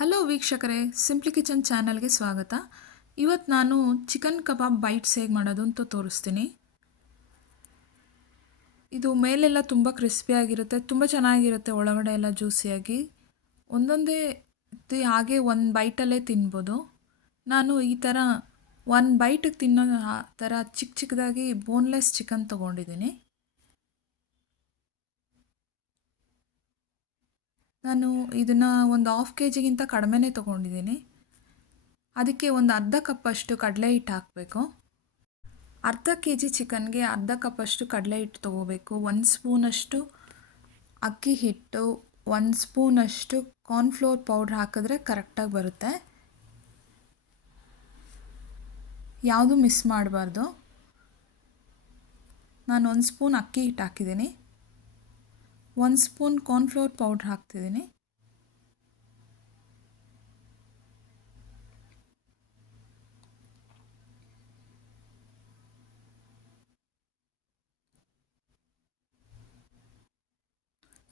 Hello ವೀಕ್ಷಕರೇ, simply kitchen ಚಾನಲ್ಗೆ ಸ್ವಾಗತ. ಇವತ್ತು ನಾನು ಚಿಕನ್ ಕಬಾಬ್ ಬೈಟ್ಸ್ ಹೇಗೆ ಮಾಡೋದು ಅಂತ ತೋರಿಸ್ತೀನಿ. ಇದು ಮೇಲೆಲ್ಲ ತುಂಬ ಕ್ರಿಸ್ಪಿಯಾಗಿರುತ್ತೆ, ತುಂಬ ಚೆನ್ನಾಗಿರುತ್ತೆ, ಒಳಗಡೆ ಎಲ್ಲ ಜ್ಯೂಸಿಯಾಗಿ. ಒಂದೊಂದೇ ಹಾಗೆ ಒಂದು ಬೈಟಲ್ಲೇ ತಿನ್ಬೋದು. ನಾನು ಈ ಥರ ಒಂದು ಬೈಟಿಗೆ ತಿನ್ನೋ ಥರ ಚಿಕ್ಕ ಚಿಕ್ಕದಾಗಿ ಬೋನ್ಲೆಸ್ ಚಿಕನ್ ತೊಗೊಂಡಿದ್ದೀನಿ. ನಾನು ಇದನ್ನು ಒಂದು 1/2 kg ಕಡಿಮೆನೇ ತೊಗೊಂಡಿದ್ದೀನಿ. ಅದಕ್ಕೆ ಒಂದು ಅರ್ಧ ಕಪ್ಪಷ್ಟು ಕಡಲೆ ಹಿಟ್ಟು ಹಾಕಬೇಕು. ಅರ್ಧ kg ಚಿಕನ್ಗೆ ಅರ್ಧ ಕಪ್ಪಷ್ಟು ಕಡಲೆ ಹಿಟ್ಟು ತೊಗೋಬೇಕು. 1 ಸ್ಪೂನಷ್ಟು ಅಕ್ಕಿ ಹಿಟ್ಟು, 1 ಸ್ಪೂನಷ್ಟು ಕಾರ್ನ್ಫ್ಲೋರ್ ಪೌಡ್ರ್ ಹಾಕಿದ್ರೆ ಕರೆಕ್ಟಾಗಿ ಬರುತ್ತೆ. ಯಾವುದು ಮಿಸ್ ಮಾಡಬಾರ್ದು. ನಾನು 1 ಸ್ಪೂನ್ ಅಕ್ಕಿ ಹಿಟ್ಟು ಹಾಕಿದ್ದೀನಿ, 1 ಸ್ಪೂನ್ ಕಾರ್ನ್ಫ್ಲೋರ್ ಪೌಡ್ರ್ ಹಾಕ್ತಿದ್ದೀನಿ.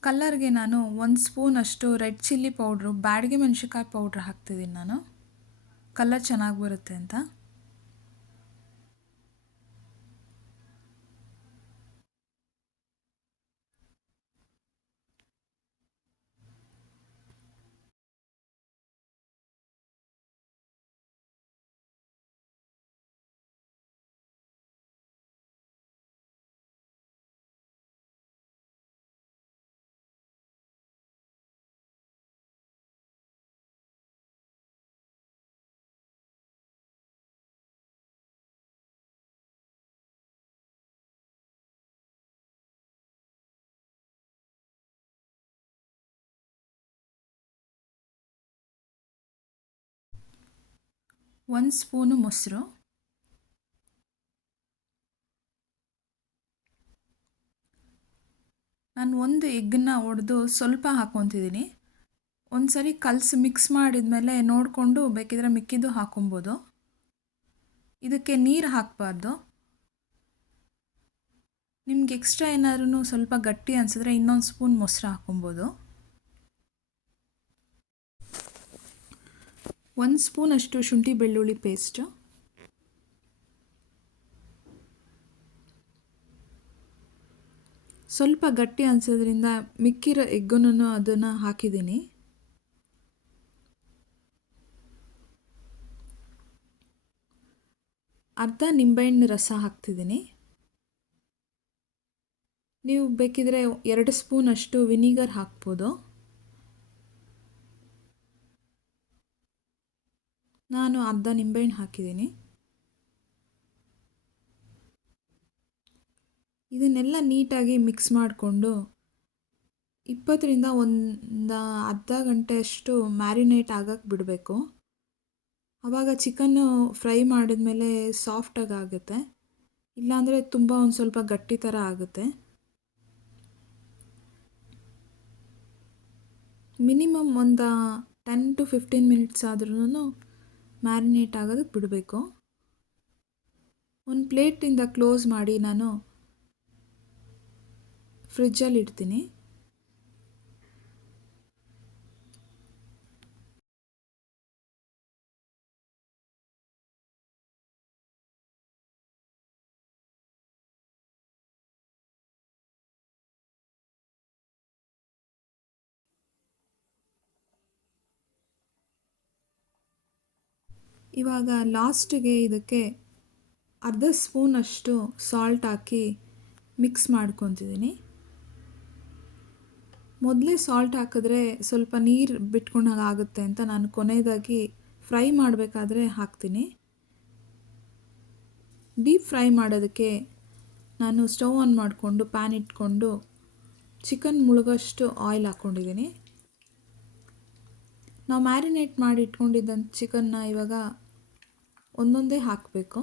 ಕಲ್ಲರ್ಗೆ ನಾನು 1 ಸ್ಪೂನಷ್ಟು ರೆಡ್ ಚಿಲ್ಲಿ ಪೌಡ್ರು, ಬ್ಯಾಡಗಿ ಮೆಣಸಿನ್ಕಾಯಿ ಪೌಡ್ರ್ ಹಾಕ್ತಿದ್ದೀನಿ. ನಾನು ಕಲರ್ ಚೆನ್ನಾಗಿ ಬರುತ್ತೆ ಅಂತ. ಒಂದು ಸ್ಪೂನು ಮೊಸರು, ನಾನು ಒಂದು ಎಗ್ಗನ್ನು ಒಡೆದು ಸ್ವಲ್ಪ ಹಾಕ್ಕೊತಿದ್ದೀನಿ. ಒಂದು ಸರಿ ಕಲಸಿ ಮಿಕ್ಸ್ ಮಾಡಿದ್ಮೇಲೆ ನೋಡಿಕೊಂಡು ಬೇಕಿದ್ರೆ ಮಿಕ್ಕಿದ್ದು ಹಾಕೊಬೋದು. ಇದಕ್ಕೆ ನೀರು ಹಾಕಬಾರ್ದು. ನಿಮ್ಗೆ ಎಕ್ಸ್ಟ್ರಾ ಏನಾದ್ರೂ ಸ್ವಲ್ಪ ಗಟ್ಟಿ ಅನಿಸಿದ್ರೆ ಇನ್ನೊಂದು ಸ್ಪೂನ್ ಮೊಸರು ಹಾಕೊಬೋದು. 1 ಸ್ಪೂನಷ್ಟು ಶುಂಠಿ ಬೆಳ್ಳುಳ್ಳಿ ಪೇಸ್ಟು, ಸ್ವಲ್ಪ ಗಟ್ಟಿ ಅನಿಸೋದ್ರಿಂದ ಮಿಕ್ಕಿರೋ ಎಗ್ಗನ್ನು ಅದನ್ನು ಹಾಕಿದ್ದೀನಿ. ಅರ್ಧ ನಿಂಬೆಹಣ್ಣು ರಸ ಹಾಕ್ತಿದ್ದೀನಿ. ನೀವು ಬೇಕಿದ್ರೆ 2 ಸ್ಪೂನಷ್ಟು ವಿನಿಗರ್ ಹಾಕ್ಬೋದು. ನಾನು ಅರ್ಧ ನಿಂಬೆಹಣ್ಣು ಹಾಕಿದ್ದೀನಿ. ಇದನ್ನೆಲ್ಲ ನೀಟಾಗಿ ಮಿಕ್ಸ್ ಮಾಡಿಕೊಂಡು 20ರಿಂದ ಒಂದು ಅರ್ಧ ಗಂಟೆಯಷ್ಟು ಮ್ಯಾರಿನೇಟ್ ಆಗಕ್ಕೆ ಬಿಡಬೇಕು. ಆವಾಗ ಚಿಕನ್ನು ಫ್ರೈ ಮಾಡಿದ್ಮೇಲೆ ಸಾಫ್ಟಾಗಿ ಆಗುತ್ತೆ, ಇಲ್ಲಾಂದರೆ ತುಂಬ ಒಂದು ಸ್ವಲ್ಪ ಗಟ್ಟಿ ಥರ ಆಗುತ್ತೆ. ಮಿನಿಮಮ್ ಒಂದು 10 to 15 ಮಿನಿಟ್ಸ್ ಆದ್ರೂ ಮ್ಯಾರಿನೇಟ್ ಆಗೋದಕ್ಕೆ ಬಿಡಬೇಕು. ಒಂದು ಪ್ಲೇಟಿಂದ ಕ್ಲೋಸ್ ಮಾಡಿ ನಾನು ಫ್ರಿಜ್ಜಲ್ಲಿ ಇಡ್ತೀನಿ. ಇವಾಗ ಲಾಸ್ಟಿಗೆ ಇದಕ್ಕೆ ಅರ್ಧ ಸ್ಪೂನಷ್ಟು ಸಾಲ್ಟ್ ಹಾಕಿ ಮಿಕ್ಸ್ ಮಾಡ್ಕೊತಿದ್ದೀನಿ. ಮೊದಲೇ ಸಾಲ್ಟ್ ಹಾಕಿದ್ರೆ ಸ್ವಲ್ಪ ನೀರು ಬಿಟ್ಕೊಂಡಾಗ ಆಗುತ್ತೆ ಅಂತ ನಾನು ಕೊನೆಯದಾಗಿ ಫ್ರೈ ಮಾಡಬೇಕಾದ್ರೆ ಹಾಕ್ತೀನಿ. ಡೀಪ್ ಫ್ರೈ ಮಾಡೋದಕ್ಕೆ ನಾನು ಸ್ಟವ್ ಆನ್ ಮಾಡಿಕೊಂಡು ಪ್ಯಾನ್ ಇಟ್ಕೊಂಡು ಚಿಕನ್ ಮುಳುಗೋಷ್ಟು ಆಯಿಲ್ ಹಾಕ್ಕೊಂಡಿದ್ದೀನಿ. ನಾವು ಮ್ಯಾರಿನೇಟ್ ಮಾಡಿ ಇಟ್ಕೊಂಡಿದ್ದಂಥ ಚಿಕನ್ನ ಇವಾಗ ಒಂದೊಂದೇ ಹಾಕಬೇಕು.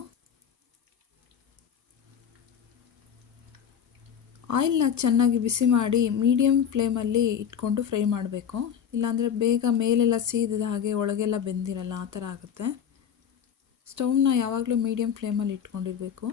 ಆಯಿಲ್ನ ಚೆನ್ನಾಗಿ ಬಿಸಿ ಮಾಡಿ ಮೀಡಿಯಮ್ ಫ್ಲೇಮಲ್ಲಿ ಇಟ್ಕೊಂಡು ಫ್ರೈ ಮಾಡಬೇಕು, ಇಲ್ಲಾಂದರೆ ಬೇಗ ಮೇಲೆಲ್ಲ ಸೀದಿದ ಹಾಗೆ ಒಳಗೆಲ್ಲ ಬೆಂದಿರಲ್ಲ, ಆ ಥರ ಆಗುತ್ತೆ. ಸ್ಟವ್ನ ಯಾವಾಗಲೂ ಮೀಡಿಯಮ್ ಫ್ಲೇಮಲ್ಲಿ ಇಟ್ಕೊಂಡಿರಬೇಕು.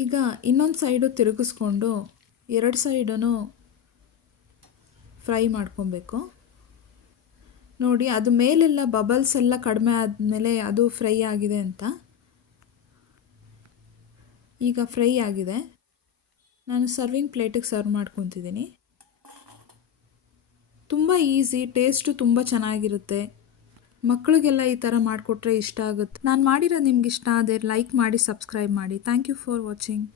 ಈಗ ಇನ್ನೊಂದು ಸೈಡು ತಿರುಗಿಸ್ಕೊಂಡು 2 ಸೈಡೂ ಫ್ರೈ ಮಾಡ್ಕೊಬೇಕು. ನೋಡಿ, ಅದು ಮೇಲೆಲ್ಲ ಬಬಲ್ಸ್ ಎಲ್ಲ ಕಡಿಮೆ ಆದಮೇಲೆ ಅದು ಫ್ರೈ ಆಗಿದೆ ಅಂತ. ಈಗ ಫ್ರೈ ಆಗಿದೆ. ನಾನು ಸರ್ವಿಂಗ್ ಪ್ಲೇಟಿಗೆ ಸರ್ವ್ ಮಾಡ್ಕೊತಿದ್ದೀನಿ. ತುಂಬ ಈಸಿ, ಟೇಸ್ಟು ತುಂಬ ಚೆನ್ನಾಗಿರುತ್ತೆ. ಮಕ್ಕಳಿಗೆಲ್ಲ ಈ ಥರ ಮಾಡಿಕೊಟ್ರೆ ಇಷ್ಟ ಆಗುತ್ತೆ. ನಾನು ಮಾಡಿರೋದು ನಿಮ್ಗೆ ಇಷ್ಟ ಆದರೆ ಲೈಕ್ ಮಾಡಿ, ಸಬ್ಸ್ಕ್ರೈಬ್ ಮಾಡಿ. Thank you for watching.